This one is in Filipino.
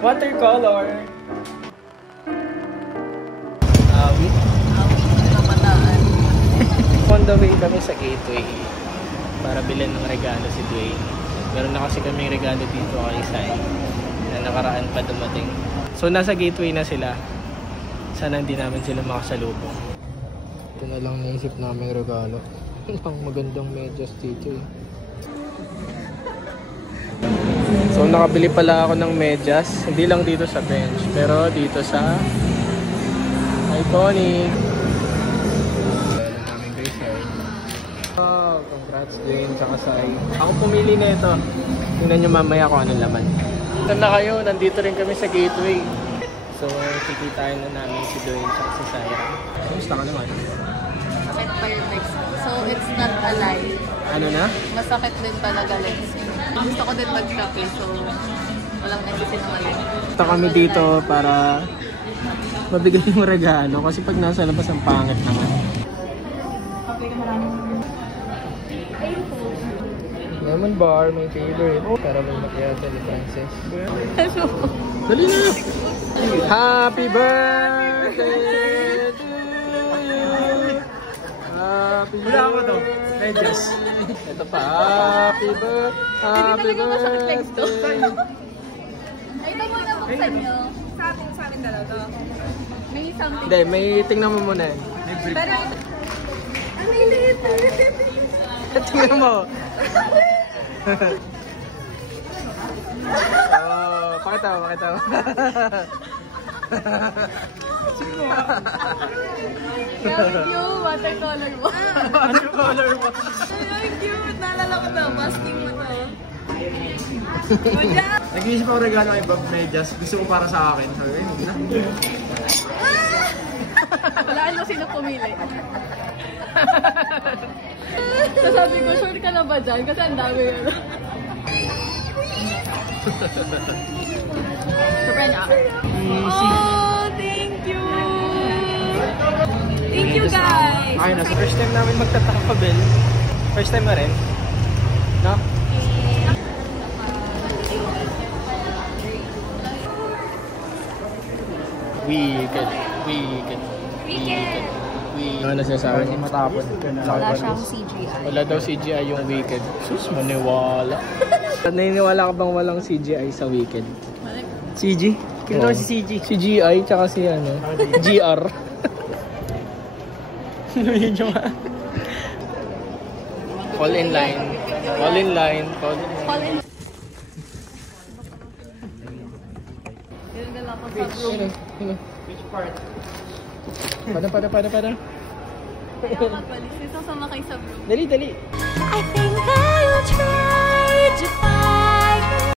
Watercolor. On the way kami sa Gateway para bilhin ng regalo si Dwayne. Meron na kasi kami regalo dito kay Sai na nakaraan pa dumating. So nasa Gateway na sila. Sana hindi namin sila makasalubong. Ito na lang naisip namin regalo. Ang magandang medyas dito eh. So nakabili pala ako ng medyas. Hindi lang dito sa bench, pero dito sa Iconic. Oh, congrats Dwayne tsaka Sai. Ako pumili na ito. Tingnan nyo mamaya kung anong laman. Saan na kayo? Nandito rin kami sa Gateway. So, kikitain na namin si Dwayne tsaka si Saira. Kamusta ka naman? Masakit pa yung legs ko. So, it's not a lie. Ano na? Masakit din talaga legs ko. Gusto ko din mag-shopping, so walang nagsisinungaling. Punta kami dito para mabigay yung regalo kasi pag nasa labas ang pangit naman. Lemon bar, my favorite. Caramel macchiato ni Frances. Hello! Dali na! Happy birthday to you! Happy birthday! Wala ako to. Medyas. Ito pa. Happy birthday! Happy birthday! Ay, ito muna buksan nyo. Sa amin talaga. May something. Hindi, may tingnan mo muna. Pero, ang liit. Tingnan mo. Oh, pakita mo. Thank you, watercolor mo. Watercolor mo. Ay, cute. Naalala ko na, masking mo to. Nag-iisip ako regalo kay Bob Medyas. Gusto ko para sa akin. Sabi ko, hindi na. Walaan mo sino pumili. So sabi ko, sure ka na ba dyan? Kasi ang dami yun. Super niya. Oh, thank you! Thank you guys! Ayun na, first time namin magtatakabel. First time na rin. No? Wicked. Ano na sinasabi? Hindi matapon. Wala siyang CGI. Wala daw CGI yung Wicked. Sus, maniwala. Naniniwala ka bang walang CGI sa Wicked? CG? Kino si CG? CGI, tsaka si ano? GR. Video nga. Fall in line. Fall in line. Which part? Pada. Kaya magwalis. Ito sama kayo sa bro. Dali. I think I'll try to find